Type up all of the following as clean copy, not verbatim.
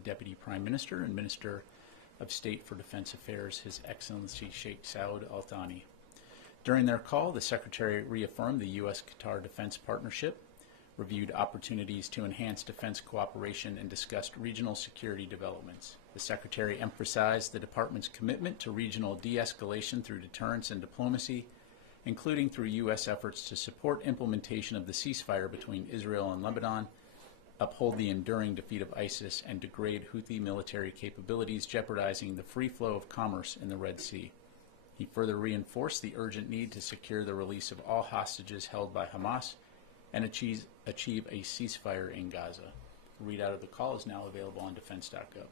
Deputy Prime Minister and Minister of State for Defense Affairs, His Excellency Sheikh Saud Al Thani. During their call, the Secretary reaffirmed the U.S.-Qatar Defense Partnership, reviewed opportunities to enhance defense cooperation, and discussed regional security developments. The Secretary emphasized the Department's commitment to regional de-escalation through deterrence and diplomacy, including through U.S. efforts to support implementation of the ceasefire between Israel and Lebanon, uphold the enduring defeat of ISIS, and degrade Houthi military capabilities, jeopardizing the free flow of commerce in the Red Sea. He further reinforced the urgent need to secure the release of all hostages held by Hamas and achieve a ceasefire in Gaza. A readout of the call is now available on defense.gov.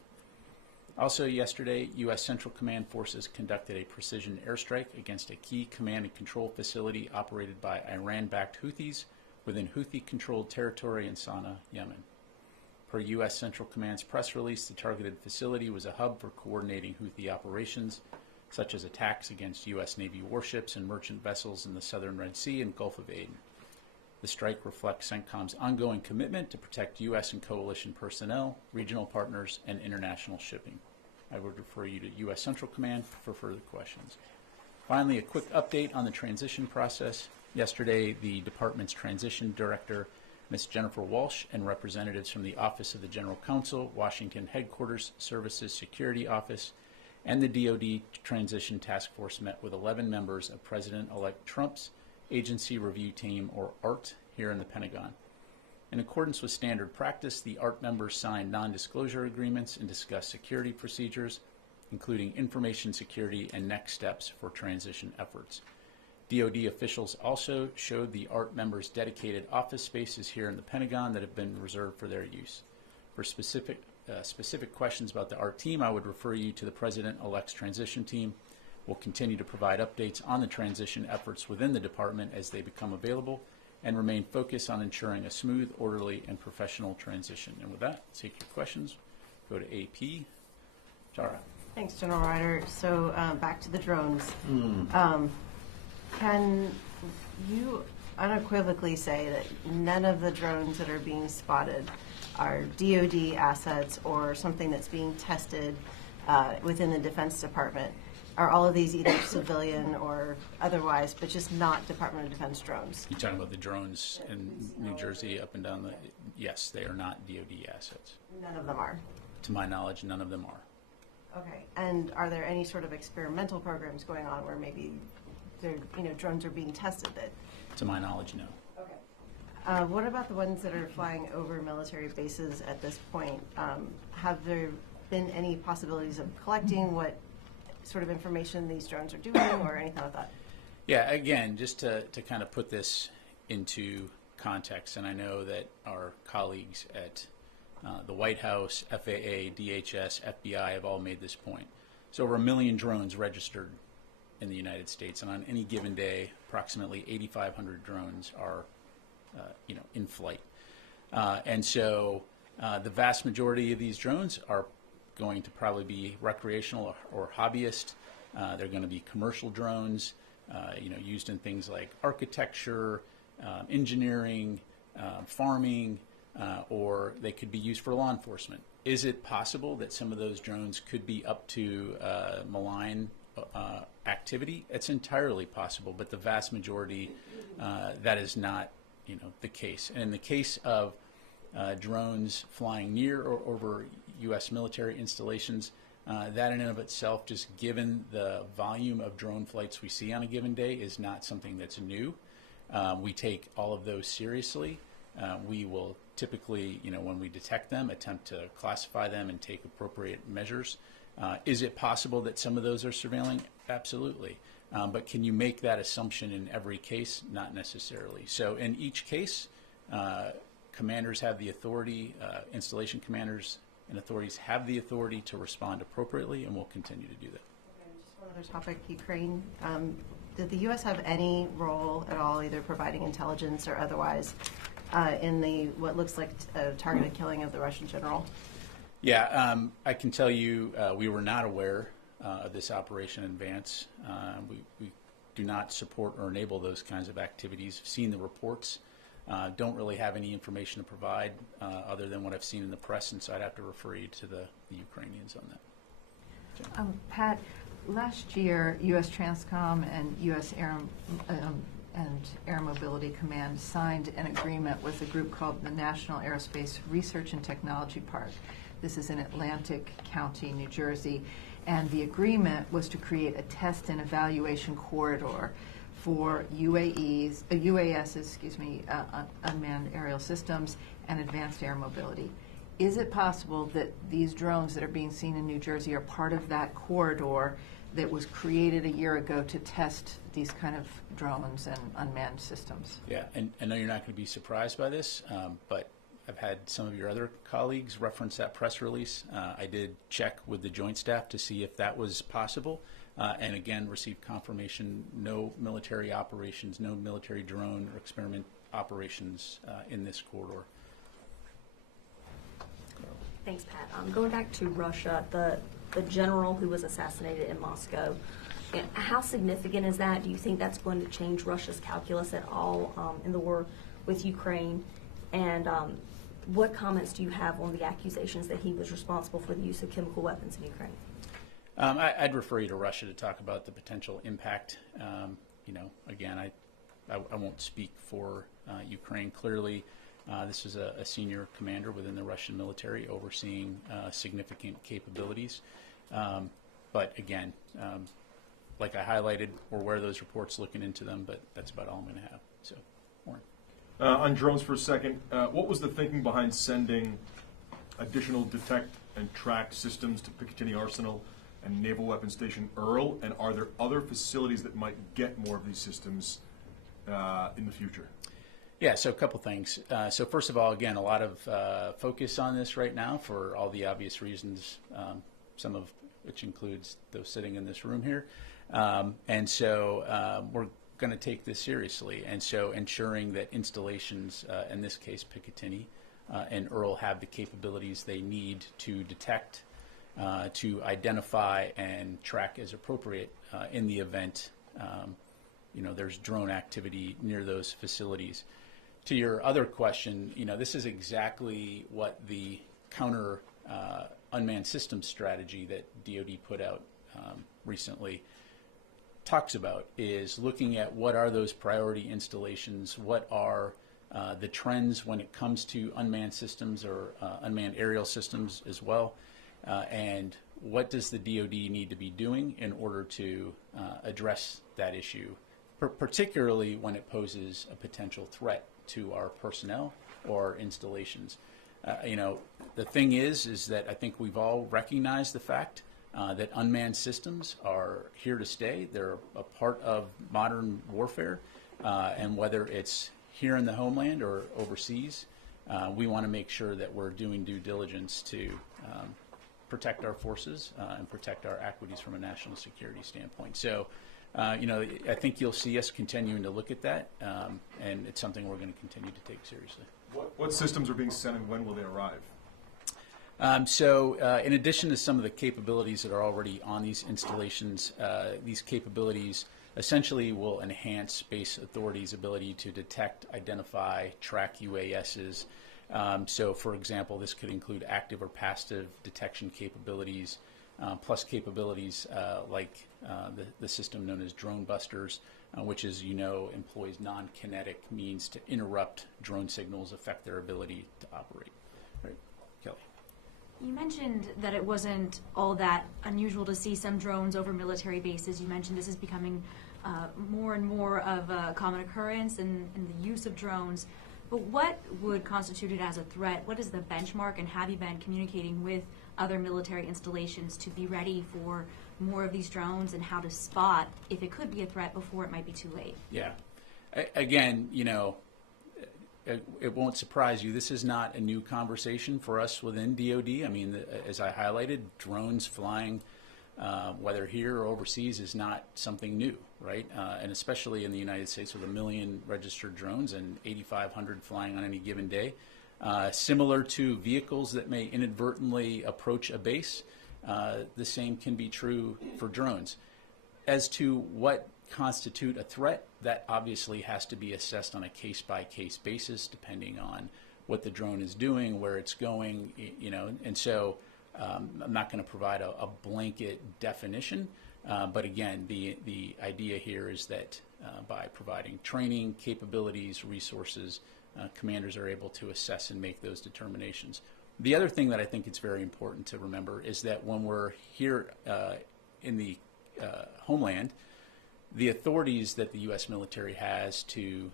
Also yesterday, U.S. Central Command forces conducted a precision airstrike against a key command and control facility operated by Iran-backed Houthis within Houthi-controlled territory in Sana'a, Yemen. Per U.S. Central Command's press release, the targeted facility was a hub for coordinating Houthi operations, such as attacks against U.S. Navy warships and merchant vessels in the southern Red Sea and Gulf of Aden. The strike reflects CENTCOM's ongoing commitment to protect U.S. and coalition personnel, regional partners, and international shipping. I would refer you to U.S. Central Command for further questions. Finally, a quick update on the transition process. Yesterday, the Department's Transition Director, Ms. Jennifer Walsh, and representatives from the Office of the General Counsel, Washington Headquarters Services Security Office, and the DoD Transition Task Force met with 11 members of President-elect Trump's Agency Review Team, or ART, here in the Pentagon. In accordance with standard practice, the ART members signed non-disclosure agreements and discussed security procedures, including information security and next steps for transition efforts. DoD officials also showed the ART members dedicated office spaces here in the Pentagon that have been reserved for their use. For specific questions about the ART team, I would refer you to the President-elect's transition team. We'll continue to provide updates on the transition efforts within the department as they become available and remain focused on ensuring a smooth, orderly, and professional transition. And with that, take your questions. Go to AP. Tara. Thanks, General Ryder. So back to the drones. Can you unequivocally say that none of the drones that are being spotted are DoD assets or something that's being tested within the Defense Department? Are all of these either civilian or otherwise, but just not Department of Defense drones? You're talking about the drones in New Jersey up and down the... Yes, they are not DoD assets. None of them are? To my knowledge, none of them are. Okay. And are there any sort of experimental programs going on where maybe drones are being tested? That? To my knowledge, no. Okay. What about the ones that are flying over military bases at this point? Have there been any possibilities of collecting what sort of information these drones are doing or anything like that? Yeah, again, just to kind of put this into context, and I know that our colleagues at the White House, FAA, DHS, FBI have all made this point. So over 1 million drones registered in the United States, and on any given day, approximately 8,500 drones are in flight. And so the vast majority of these drones are going to probably be recreational or hobbyist. They're going to be commercial drones, used in things like architecture, engineering, farming, or they could be used for law enforcement. Is it possible that some of those drones could be up to malign activity? It's entirely possible, but the vast majority, that is not, the case. And in the case of drones flying near or over U.S. military installations, that in and of itself, just given the volume of drone flights we see on a given day, is not something that's new. We take all of those seriously. We will typically, when we detect them, attempt to classify them and take appropriate measures. Is it possible that some of those are surveilling? Absolutely. But can you make that assumption in every case? Not necessarily. So in each case, commanders have the authority, installation commanders and authorities have the authority to respond appropriately, and will continue to do that. Okay, just one other topic, Ukraine. Did the U.S. have any role at all, either providing intelligence or otherwise, in what looks like a targeted killing of the Russian general? Yeah, I can tell you we were not aware of this operation in advance. We do not support or enable those kinds of activities. I've seen the reports Don't really have any information to provide other than what I've seen in the press, and so I'd have to refer you to the Ukrainians on that. Pat, last year, U.S. Transcom and U.S. Air Mobility Command signed an agreement with a group called the National Aerospace Research and Technology Park. This is in Atlantic County, New Jersey, and the agreement was to create a test and evaluation corridor for UASs, unmanned aerial systems, and advanced air mobility. Is it possible that these drones that are being seen in New Jersey are part of that corridor that was created a year ago to test these kind of drones and unmanned systems? Yeah, and I know you're not going to be surprised by this, but I've had some of your other colleagues reference that press release. I did check with the Joint Staff to see if that was possible, and again received confirmation: no military operations, no military drone or experiment operations in this corridor. Thanks, Pat. Going back to Russia, the general who was assassinated in Moscow, how significant is that? Do you think that's going to change Russia's calculus at all in the war with Ukraine? And what comments do you have on the accusations that he was responsible for the use of chemical weapons in Ukraine? I'd refer you to Russia to talk about the potential impact. Again, I won't speak for Ukraine. Clearly, this is a senior commander within the Russian military overseeing significant capabilities. But again, like I highlighted, we're aware of those reports, looking into them, but that's about all I'm going to have. So, Warren. On drones for a second, what was the thinking behind sending additional detect and track systems to Picatinny Arsenal and Naval Weapons Station Earl? And are there other facilities that might get more of these systems in the future? Yeah, so a couple things. So first of all, again, a lot of focus on this right now for all the obvious reasons, some of which includes those sitting in this room here. And so we're going to take this seriously. And so ensuring that installations, in this case Picatinny and Earl, have the capabilities they need to detect, to identify and track as appropriate in the event there's drone activity near those facilities. To your other question, this is exactly what the counter unmanned systems strategy that DoD put out recently talks about, is looking at what are those priority installations, what are the trends when it comes to unmanned systems or unmanned aerial systems as well, and what does the DoD need to be doing in order to address that issue, particularly when it poses a potential threat to our personnel or installations. The thing is that I think we've all recognized the fact that unmanned systems are here to stay. They're a part of modern warfare, and whether it's here in the homeland or overseas, we want to make sure that we're doing due diligence to protect our forces and protect our equities from a national security standpoint. So, I think you'll see us continuing to look at that, and it's something we're going to continue to take seriously. What systems are being sent and when will they arrive? In addition to some of the capabilities that are already on these installations, these capabilities essentially will enhance space authorities' ability to detect, identify, track UASs. So, for example, this could include active or passive detection capabilities, plus capabilities like the system known as drone busters, which, as you know, employs non-kinetic means to interrupt drone signals, affect their ability to operate. Right, Kelly. You mentioned that it wasn't all that unusual to see some drones over military bases. You mentioned this is becoming more and more of a common occurrence in the use of drones. But what would constitute it as a threat? What is the benchmark, and have you been communicating with other military installations to be ready for more of these drones, and how to spot if it could be a threat before it might be too late? Yeah. Again, it won't surprise you. This is not a new conversation for us within DoD. I mean, as I highlighted, drones flying, whether here or overseas, is not something new, right? And especially in the United States with 1 million registered drones and 8,500 flying on any given day. Similar to vehicles that may inadvertently approach a base, the same can be true for drones. As to what constitute a threat, that obviously has to be assessed on a case-by-case basis, depending on what the drone is doing, where it's going, and so I'm not going to provide a blanket definition, but again, the idea here is that by providing training, capabilities, resources, commanders are able to assess and make those determinations. The other thing that I think it's very important to remember is that when we're here in the homeland, the authorities that the U.S. military has to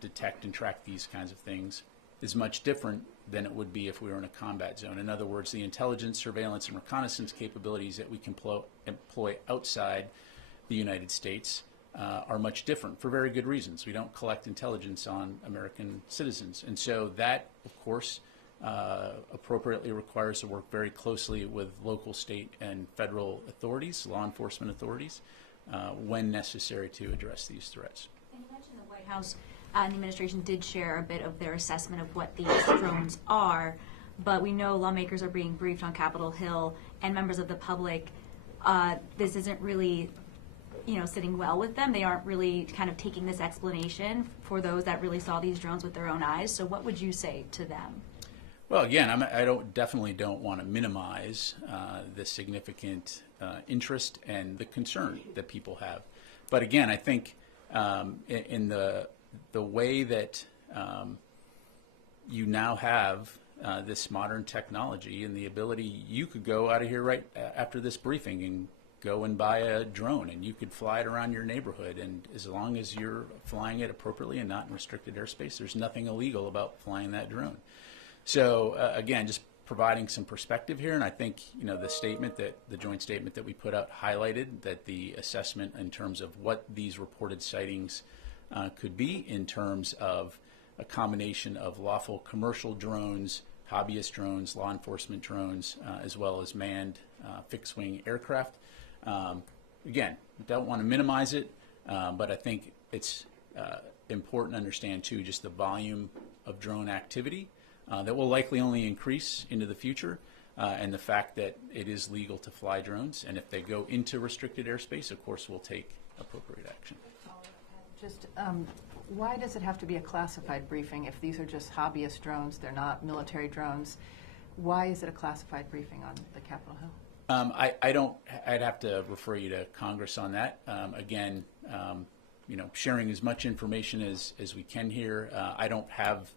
detect and track these kinds of things is much different than it would be if we were in a combat zone. In other words, the intelligence, surveillance, and reconnaissance capabilities that we can employ outside the United States are much different for very good reasons. We don't collect intelligence on American citizens. And so that, of course, appropriately requires to work very closely with local, state, and federal authorities, law enforcement authorities, when necessary to address these threats. And you mentioned the White House and the administration did share a bit of their assessment of what these drones are, but we know lawmakers are being briefed on Capitol Hill and members of the public. This isn't really, sitting well with them. They aren't really kind of taking this explanation for those that really saw these drones with their own eyes. So what would you say to them? Well, again, I definitely don't want to minimize the significant interest and the concern that people have. But again, I think in the way that you now have this modern technology and the ability, you could go out of here right after this briefing and go and buy a drone, and you could fly it around your neighborhood, and as long as you're flying it appropriately and not in restricted airspace, there's nothing illegal about flying that drone. So again, just providing some perspective here, and I think the joint statement that we put out highlighted that the assessment in terms of what these reported sightings could be in terms of a combination of lawful commercial drones, hobbyist drones, law enforcement drones, as well as manned fixed-wing aircraft. Again, don't want to minimize it, but I think it's important to understand too just the volume of drone activity that will likely only increase into the future, and the fact that it is legal to fly drones, and if they go into restricted airspace, of course, we'll take appropriate action. Just why does it have to be a classified briefing if these are just hobbyist drones, they're not military drones? Why is it a classified briefing on the Capitol Hill? I'd have to refer you to Congress on that. Again, sharing as much information as we can here. I don't have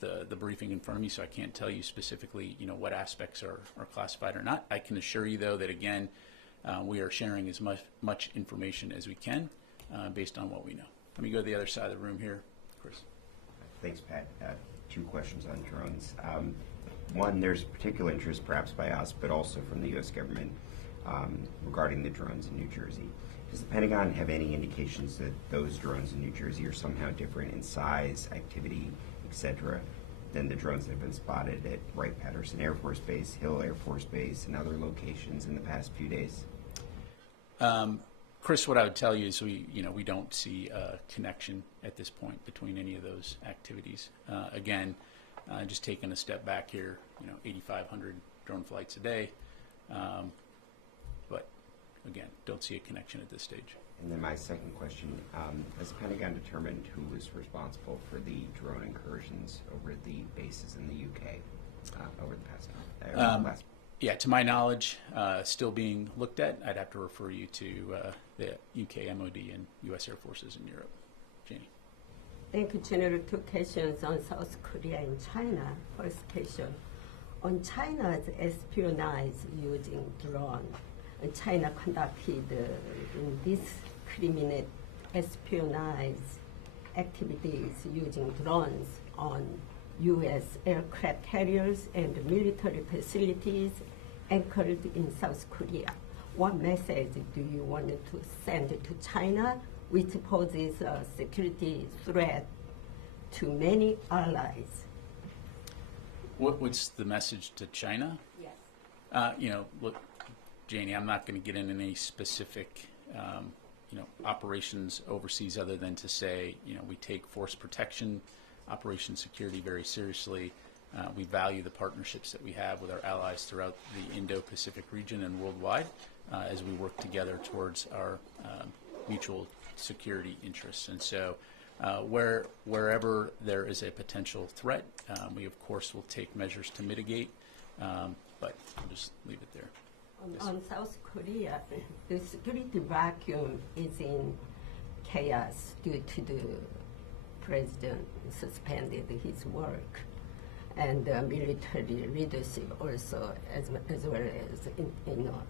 the briefing in front of me, so I can't tell you specifically, what aspects are classified or not. I can assure you, though, that again, we are sharing as much information as we can based on what we know. Let me go to the other side of the room here, Chris. Thanks, Pat. Two questions on drones. One, there's particular interest, perhaps by us, but also from the U.S. government regarding the drones in New Jersey. Does the Pentagon have any indications that those drones in New Jersey are somehow different in size, activity, etc., than the drones that have been spotted at Wright-Patterson Air Force Base, Hill Air Force Base, and other locations in the past few days? Chris, what I would tell you is we don't see a connection at this point between any of those activities. Again, just taking a step back here, 8,500 drone flights a day, but again, don't see a connection at this stage. And then my second question, has the Pentagon determined who was responsible for the drone incursions over the bases in the UK over the past last? Yeah, to my knowledge, still being looked at. I'd have to refer you to the UK MOD and U.S. Air Forces in Europe. Janie. Thank you, General. Two questions on South Korea and China. First question, on China's espionage using drone, and China conducted indiscriminate espionage activities using drones on U.S. aircraft carriers and military facilities anchored in South Korea. What message do you want to send to China, which poses a security threat to many allies? What's the message to China? Yes. Look, Janie, I'm not going to get into any specific, operations overseas other than to say, we take force protection, operation security very seriously. We value the partnerships that we have with our allies throughout the Indo-Pacific region and worldwide as we work together towards our mutual security interests. And so wherever there is a potential threat, we of course will take measures to mitigate, but I'll just leave it there. On South Korea, the security vacuum is in chaos due to the president suspended his work, and the military leadership also as well as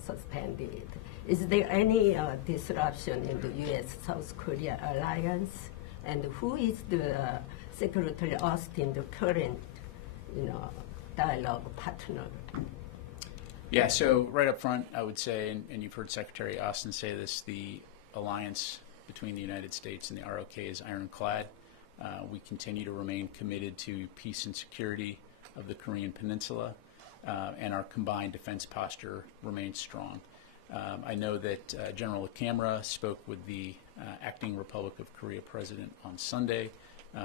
suspended. Is there any disruption in the U.S.-South Korea alliance, and who is the Secretary Austin, the current dialogue partner? Yeah, so right up front, I would say, and you've heard Secretary Austin say this, the alliance between the United States and the ROK is ironclad. We continue to remain committed to peace and security of the Korean Peninsula, and our combined defense posture remains strong. I know that General LaCamera spoke with the acting Republic of Korea president on Sunday.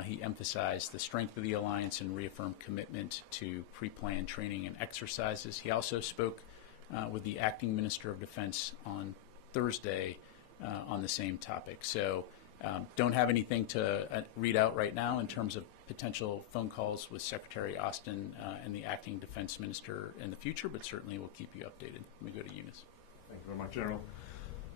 He emphasized the strength of the alliance and reaffirmed commitment to pre-planned training and exercises. He also spoke with the acting Minister of Defense on Thursday on the same topic. So don't have anything to read out right now in terms of potential phone calls with Secretary Austin and the acting Defense Minister in the future, but certainly we'll keep you updated. Let me go to Eunice. Thank you very much, General.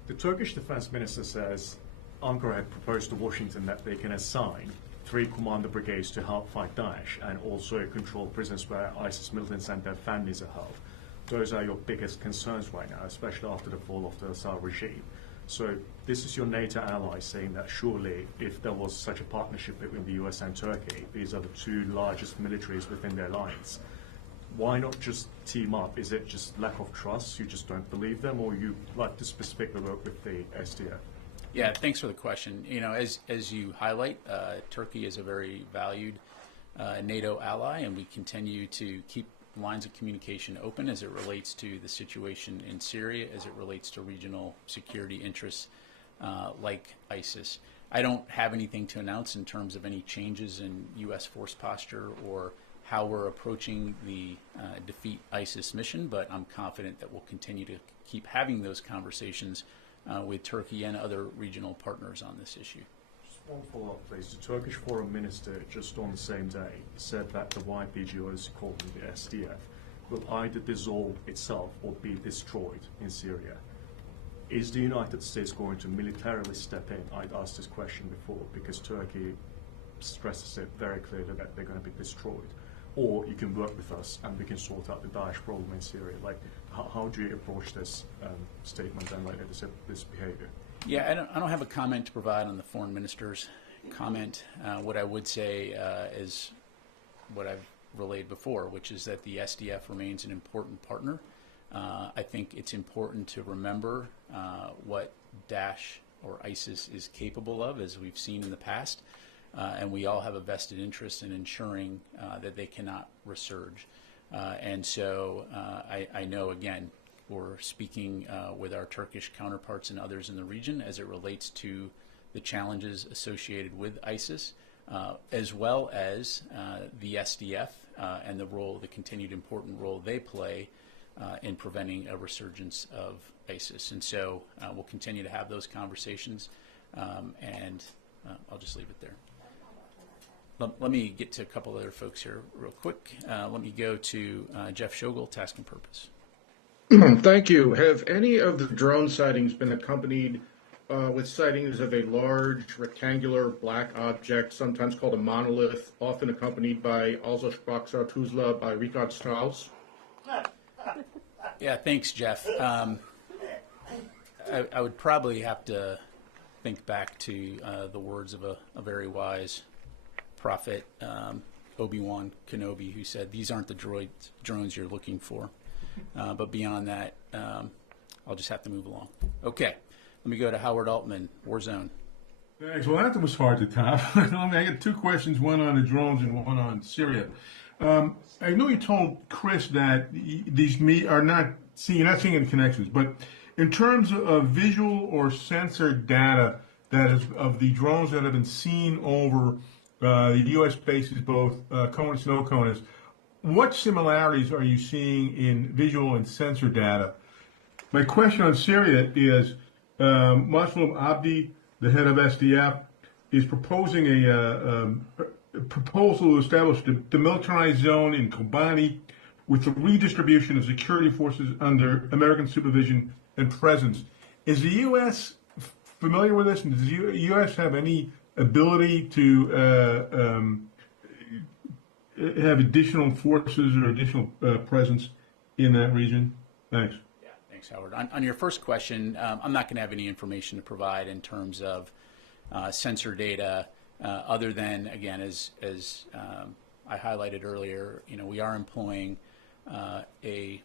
The Turkish Defense Minister says Ankara had proposed to Washington that they can assign 3 commander brigades to help fight Daesh and also control prisons where ISIS militants and their families are held. Those are your biggest concerns right now, especially after the fall of the Assad regime. So this is your NATO ally saying that surely if there was such a partnership between the US and Turkey, these are the 2 largest militaries within their alliance. Why not just team up? Is it just lack of trust? You just don't believe them, or you like to specifically work with the SDF? Yeah, thanks for the question. As you highlight, Turkey is a very valued NATO ally, and we continue to keep lines of communication open as it relates to the situation in Syria, as it relates to regional security interests like ISIS. I don't have anything to announce in terms of any changes in U.S. force posture or how we're approaching the defeat ISIS mission, but I'm confident that we'll continue to keep having those conversations with Turkey and other regional partners on this issue. Just one follow-up, please. The Turkish foreign minister just on the same day said that the YPG, as called them, the SDF, will either dissolve itself or be destroyed in Syria. Is the United States going to militarily step in? I'd asked this question before because Turkey stresses it very clearly that they're going to be destroyed. Or you can work with us and we can sort out the Daesh problem in Syria. Like, how do you approach this statement and like this behavior? Yeah, I don't have a comment to provide on the foreign minister's comment. What I would say is what I've relayed before, which is that the SDF remains an important partner. I think it's important to remember what Daesh or ISIS is capable of, as we've seen in the past. And we all have a vested interest in ensuring that they cannot resurge. And so I know, again, we're speaking with our Turkish counterparts and others in the region as it relates to the challenges associated with ISIS, as well as the SDF and the continued important role they play in preventing a resurgence of ISIS. And so we'll continue to have those conversations, and I'll just leave it there. Let me get to a couple other folks here real quick. Let me go to Jeff Schogel, Task and Purpose. Thank you. Have any of the drone sightings been accompanied with sightings of a large rectangular black object, sometimes called a monolith, often accompanied by Also sprach Zarathustra by Richard Strauss? Yeah, thanks, Jeff. I would probably have to think back to the words of a very wise prophet, Obi-Wan Kenobi, who said, "These aren't the drones you're looking for." But beyond that, I'll just have to move along. Okay, let me go to Howard Altman, Warzone. Thanks. Well, that was hard to top. I got 2 questions, one on the drones and one on Syria. I know you told Chris that these are not seeing, you're not seeing any connections, but in terms of visual or sensor data that is of the drones that have been seen over the U.S. bases, both cone and snow cones, what similarities are you seeing in visual and sensor data? My question on Syria is Muslim Abdi the head of SDF, is proposing a proposal to establish the demilitarized zone in Kobani with the redistribution of security forces under American supervision and presence. Is the U.S. familiar with this? And does the U.S. have any ability to have additional forces or additional presence in that region? Thanks. Yeah, thanks, Howard. On your first question, I'm not going to have any information to provide in terms of sensor data, other than, again, as I highlighted earlier, we are employing a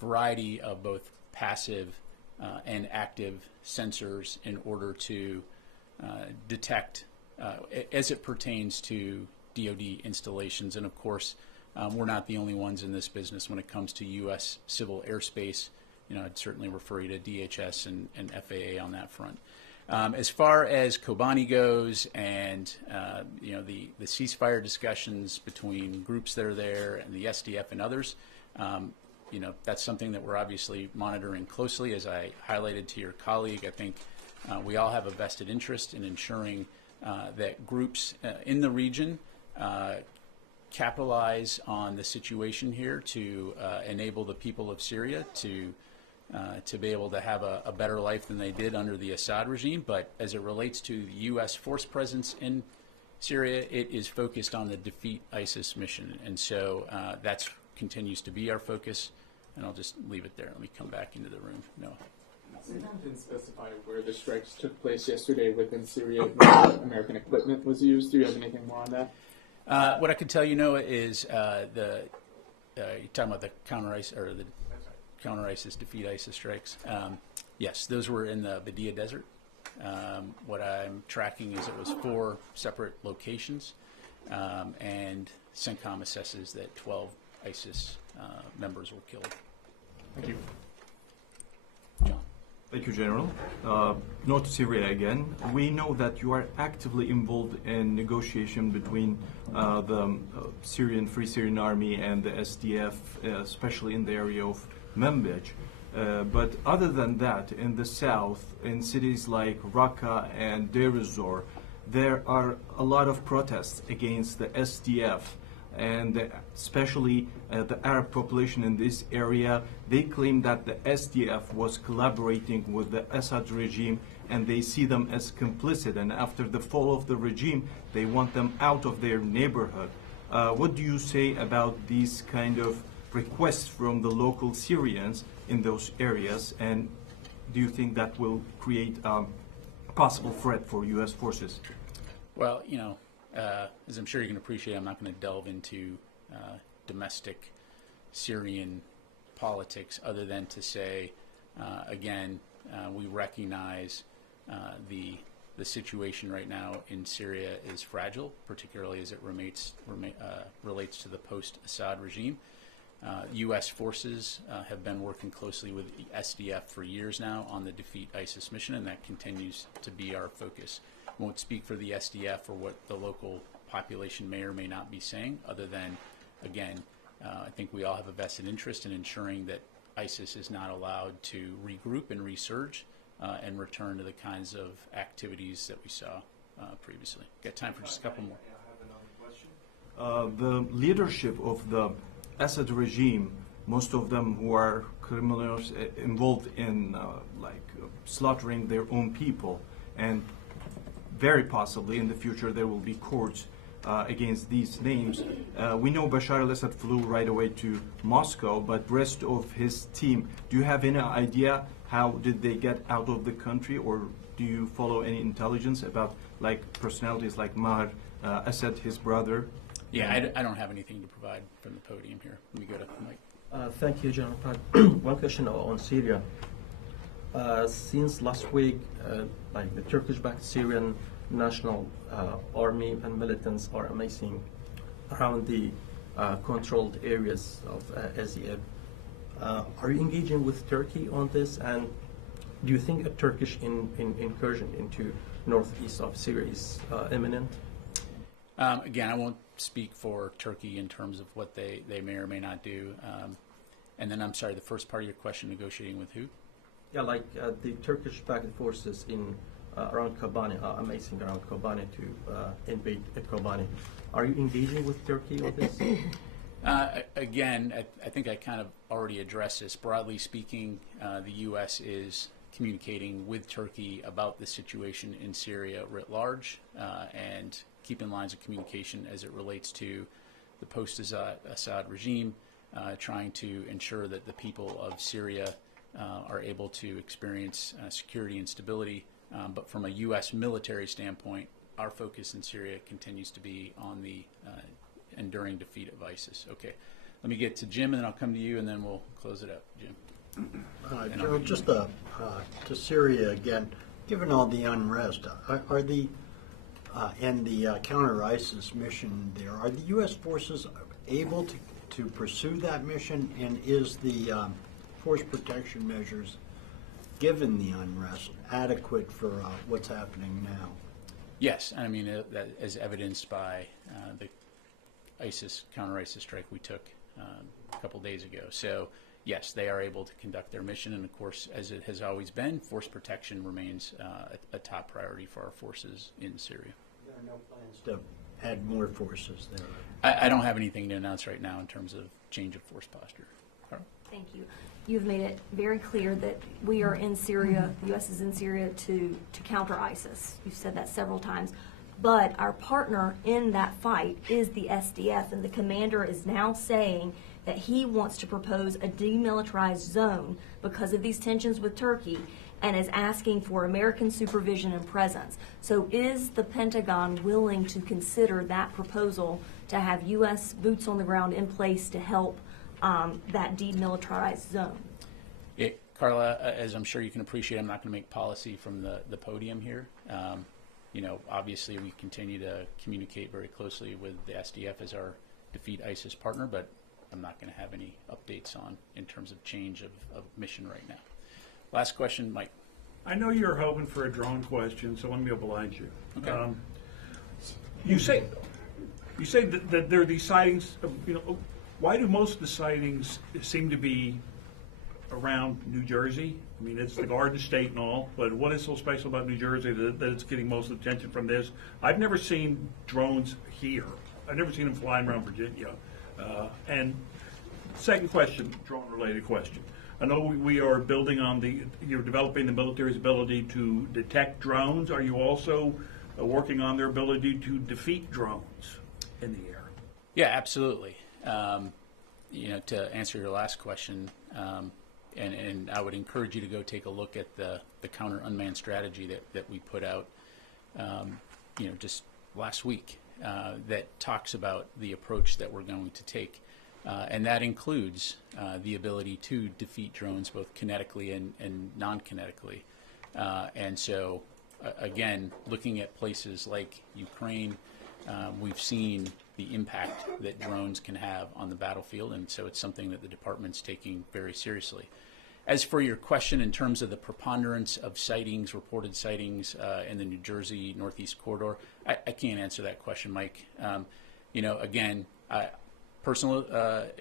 variety of both passive and active sensors in order to detect as it pertains to DoD installations. And of course, we're not the only ones in this business when it comes to U.S. civil airspace. I'd certainly refer you to DHS and FAA on that front. As far as Kobani goes, and the ceasefire discussions between groups that are there and the SDF and others, that's something that we're obviously monitoring closely. As I highlighted to your colleague, I think we all have a vested interest in ensuring that groups in the region capitalize on the situation here to enable the people of Syria to be able to have a better life than they did under the Assad regime. But as it relates to the U.S. force presence in Syria, it is focused on the defeat ISIS mission. And so that continues to be our focus. And I'll just leave it there. Let me come back into the room. No. Pentagon didn't specify where the strikes took place yesterday within Syria, where American equipment was used. Do you have anything more on that? What I can tell you, Noah, is you're talking about the counter ISIS, defeat ISIS strikes. Yes, those were in the Badia Desert. What I'm tracking is it was 4 separate locations, and CENTCOM assesses that 12 ISIS members were killed. Thank you. John. Thank you, General. North Syria again. We know that you are actively involved in negotiation between the Free Syrian Army and the SDF, especially in the area of Manbij. But other than that, in the south, in cities like Raqqa and Deir ez-Zor, there are a lot of protests against the SDF, and especially the Arab population in this area. They claim that the SDF was collaborating with the Assad regime, and they see them as complicit, and after the fall of the regime, they want them out of their neighborhood. What do you say about these kind of requests from the local Syrians in those areas, and do you think that will create a possible threat for U.S. forces? Well, as I'm sure you can appreciate, I'm not going to delve into domestic Syrian politics other than to say, again, we recognize the situation right now in Syria is fragile, particularly as it relates to the post-Assad regime. U.S. forces have been working closely with the SDF for years now on the defeat ISIS mission, and that continues to be our focus. I won't speak for the SDF or what the local population may or may not be saying, other than, again, I think we all have a vested interest in ensuring that ISIS is not allowed to regroup and resurge and return to the kinds of activities that we saw previously. Got time for just a couple more. I have another question. The leadership of the Assad regime, most of them who are criminals involved in slaughtering their own people, and very possibly in the future there will be courts against these names. We know Bashar al-Assad flew right away to Moscow, but rest of his team, do you have any idea how did they get out of the country, or do you follow any intelligence about personalities like Maher Assad, his brother? Yeah, I don't have anything to provide from the podium here. Let me go to Mike. Thank you, General Pratt. One question on Syria. Since last week, the Turkish-backed Syrian National Army and militants are amassing around the controlled areas of SDF. Are you engaging with Turkey on this, and do you think a Turkish incursion into northeast of Syria is imminent? Again, I won't speak for Turkey in terms of what they may or may not do. And then, I'm sorry, the first part of your question, negotiating with who? Yeah, the Turkish-backed forces in around Kobani, amazing around Kobani to invade at Kobani. Are you engaging with Turkey on this? Again, I think I kind of already addressed this. Broadly speaking, the U.S. is communicating with Turkey about the situation in Syria writ large and keeping lines of communication as it relates to the post-Assad regime, trying to ensure that the people of Syria are able to experience security and stability. But from a U.S. military standpoint, our focus in Syria continues to be on the enduring defeat of ISIS. Okay, let me get to Jim, and then I'll come to you, and then we'll close it up. Jim. Joe, just to Syria again. Given all the unrest, are the and the counter-ISIS mission there, are the U.S. forces able to pursue that mission, and is the force protection measures, given the unrest, adequate for what's happening now? Yes, I mean, that as evidenced by the counter-ISIS strike we took a couple days ago. So, yes, they are able to conduct their mission, and of course, as it has always been, force protection remains a top priority for our forces in Syria. There are no plans to add more forces there? I don't have anything to announce right now in terms of change of force posture. Carl? Thank you. You've made it very clear that we are in Syria, the U.S. is in Syria to counter ISIS. You've said that several times. But our partner in that fight is the SDF, and the commander is now saying that he wants to propose a demilitarized zone because of these tensions with Turkey, and is asking for American supervision and presence. So is the Pentagon willing to consider that proposal to have U.S. boots on the ground in place to help that demilitarized zone? Carla, as I'm sure you can appreciate, I'm not going to make policy from the podium here. You know, obviously we continue to communicate very closely with the SDF as our defeat ISIS partner, but I'm not going to have any updates on in terms of change of mission right now. Last question, Mike. I know you're hoping for a drone question, so let me oblige you. Okay. You say that there are these sightings of, you know, why do most of the sightings seem to be around New Jersey? I mean, it's the Garden State and all, but what is so special about New Jersey that it's getting most of the attention from this? I've never seen drones here. I've never seen them flying around Virginia. And second question, drone-related question. I know we are building on you're developing the military's ability to detect drones. Are you also working on their ability to defeat drones in the air? Yeah, absolutely. You know, to answer your last question, and I would encourage you to go take a look at the counter unmanned strategy that we put out, you know, just last week, that talks about the approach that we're going to take. And that includes the ability to defeat drones both kinetically and non-kinetically. And so, again, looking at places like Ukraine, we've seen the impact that drones can have on the battlefield, and so it's something that the department's taking very seriously. As for your question in terms of the preponderance of sightings, reported sightings in the New Jersey Northeast corridor, I can't answer that question, Mike. You know, again, personal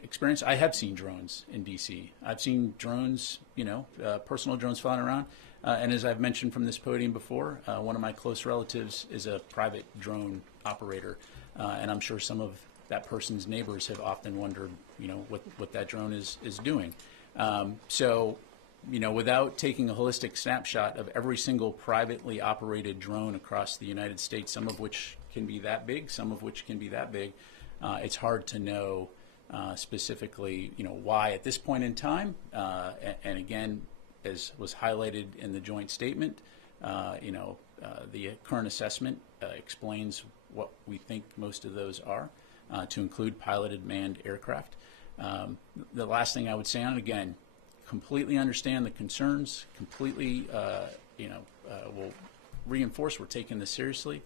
experience, I have seen drones in D.C. I've seen drones, you know, personal drones flying around. And as I've mentioned from this podium before, one of my close relatives is a private drone operator. And I'm sure some of that person's neighbors have often wondered, you know, what that drone is doing. So, you know, without taking a holistic snapshot of every single privately operated drone across the United States, some of which can be that big, some of which can be that big, it's hard to know specifically, you know, why at this point in time. And again, as was highlighted in the joint statement, you know, the current assessment explains what we think most of those are, to include piloted manned aircraft. The last thing I would say on it, again, completely understand the concerns, completely, you know, will reinforce we're taking this seriously.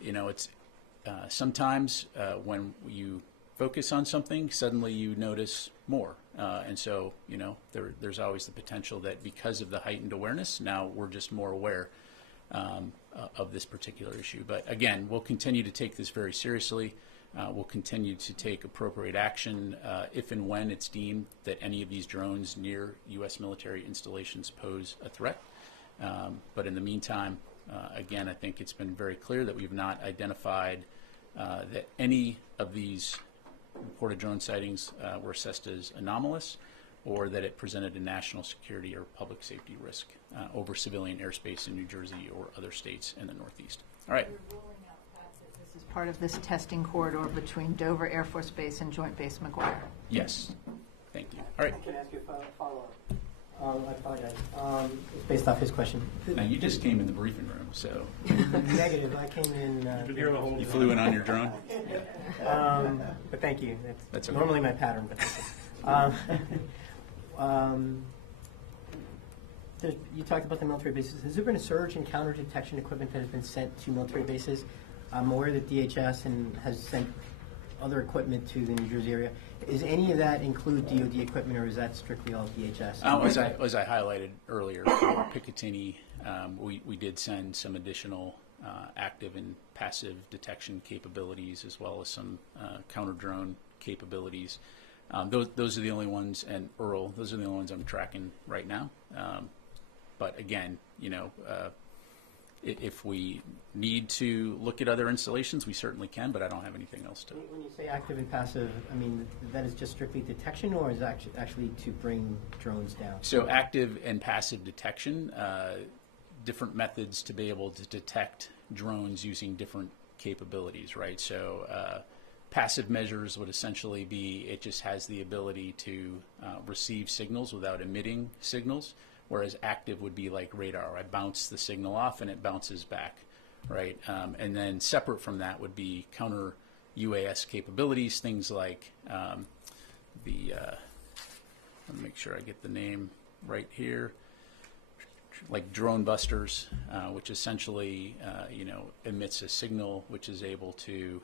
You know, it's sometimes when you focus on something, suddenly you notice more. And so, you know, there's always the potential that because of the heightened awareness, now we're just more aware of this particular issue. But again, we'll continue to take this very seriously. We'll continue to take appropriate action if and when it's deemed that any of these drones near U.S. military installations pose a threat. But in the meantime, again, I think it's been very clear that we've not identified that any of these reported drone sightings were assessed as anomalous, or that it presented a national security or public safety risk over civilian airspace in New Jersey or other states in the Northeast. All right. This is part of this testing corridor between Dover Air Force Base and Joint Base McGuire. Yes. Thank you. All right. Can I ask you a follow-up? I apologize. It's based off his question. Now, you just came in the briefing room, so. Negative. I came in. You've been here the whole You flew in on your drone? But thank you. That's okay. Normally my pattern, but you talked about the military bases. Has there been a surge in counter detection equipment that has been sent to military bases? I'm aware that DHS has sent other equipment to the New Jersey area. Is any of that include DoD equipment, or is that strictly all DHS? As I highlighted earlier, for Picatinny, we did send some additional active and passive detection capabilities, as well as some counter-drone capabilities. Those are the only ones, and Earl, those are the only ones I'm tracking right now. But again, if we need to look at other installations, we certainly can, but I don't have anything else to. When you say active and passive, I mean, that is just strictly detection, or is that actually to bring drones down? So active and passive detection, different methods to be able to detect drones using different capabilities, right? So passive measures would essentially be, it just has the ability to receive signals without emitting signals. Whereas active would be like radar. I bounce the signal off and it bounces back, right? And then separate from that would be counter UAS capabilities, things like let me make sure I get the name right here, like drone busters, which essentially emits a signal which is able to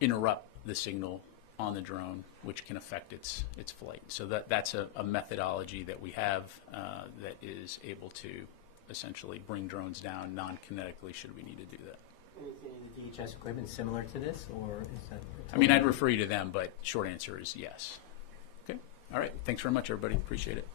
interrupt the signal on the drone, which can affect its flight. So that's a methodology that we have that is able to essentially bring drones down non-kinetically should we need to do that. Is any of the DHS equipment similar to this, or is that? I mean, I'd refer you to them, but short answer is yes. Okay. All right. Thanks very much, everybody. Appreciate it.